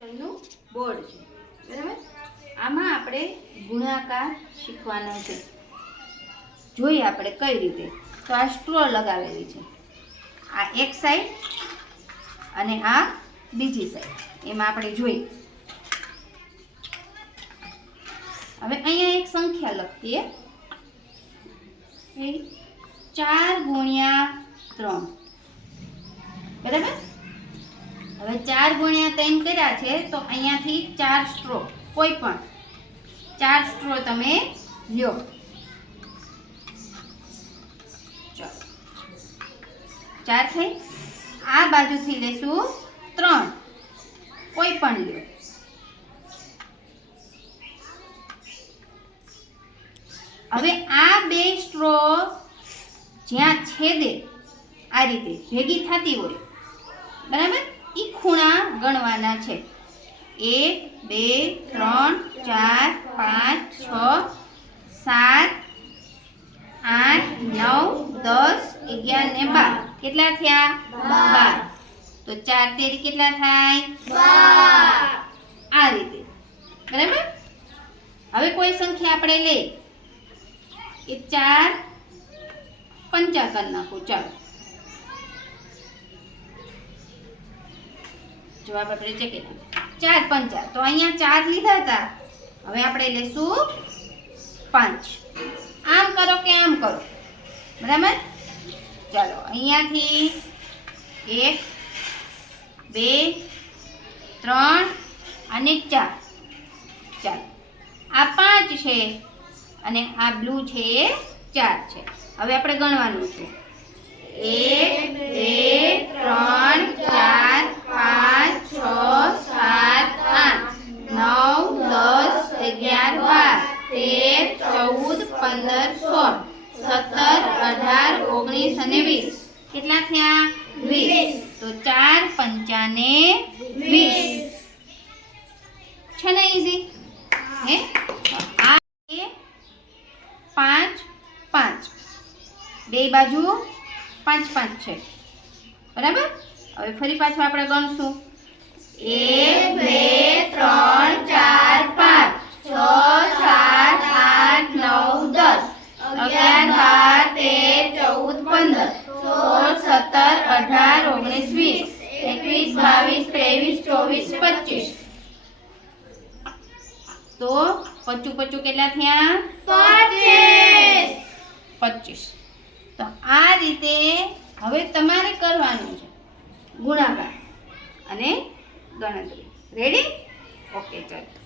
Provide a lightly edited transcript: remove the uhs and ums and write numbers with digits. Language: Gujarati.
નું બોર્ડ છે બરાબર। આમાં આપણે ગુણાકાર શીખવાનો છે। જોઈએ આપણે કઈ રીતે। તો આ સ્ટ્રો લગાવેલી છે, આ એક સાઈડ અને આ બીજી સાઈડ, એમાં આપણે જોઈએ। હવે અહીંયા એક સંખ્યા લખીએ, 4 ગુણ્યા 3 બરાબર। હવે 4 ગુણ્યા 3 કર્યા છે તો અહીંયાથી 4 સ્ટ્રો, કોઈ પણ 4 સ્ટ્રો તમે લ્યો। ચાલો 4 થઈ। આ બાજુથી લેશું 3, કોઈ પણ લ્યો। હવે આ બે સ્ટ્રો જ્યાં છેદે આ રીતે ભેગી થતી હોય બરાબર, ઈ ખૂણા ગણવાના છે। 1 2 3 4 5 6 7 8 9 10 11 ને 12 કેટલા થયા? 12। તો 4 તેરી કેટલા થાય? 12। આ રીતે બરાબર। હવે કોઈ સંખ્યા આપણે લઈ એ 4 પંચા કરી નાખો। ચાલો જવાબ આપણે ચેક 4 પંચા, તો અહીંયા 4 લીધા હતા, હવે આપણે લેશું 5। આમ કરો કે આમ કરો બરાબર। ચાલો અહીંયાથી 1 2 3 અને 4, ચાલો આ 5 છે અને આ બ્લુ છે એ 4 છે। હવે આપણે ગણવાનું છે, 1 2 3 4 5 6 7 8 9 10 11 12 13 14 15 16 17 18 અને 20 કેટલા થયા? 20। તો 4 પંચા ને 20 છે ને ઈઝી હે। આ 5 5 બે બાજુ 5 5 છે બરાબર। હવે ફરી પાછું આપણે ગણશું, 1 2 3 4 5 6 7 8 9 10 11 12 13 14 15 16 17 18 20 21 22 23 24 25। તો 55 55 કેટલા થયા? 25। તો આ રીતે હવે તમારે કરવાનું છે ગુણાકાર અને ગણતરી। રેડી? ઓકે ચાલો।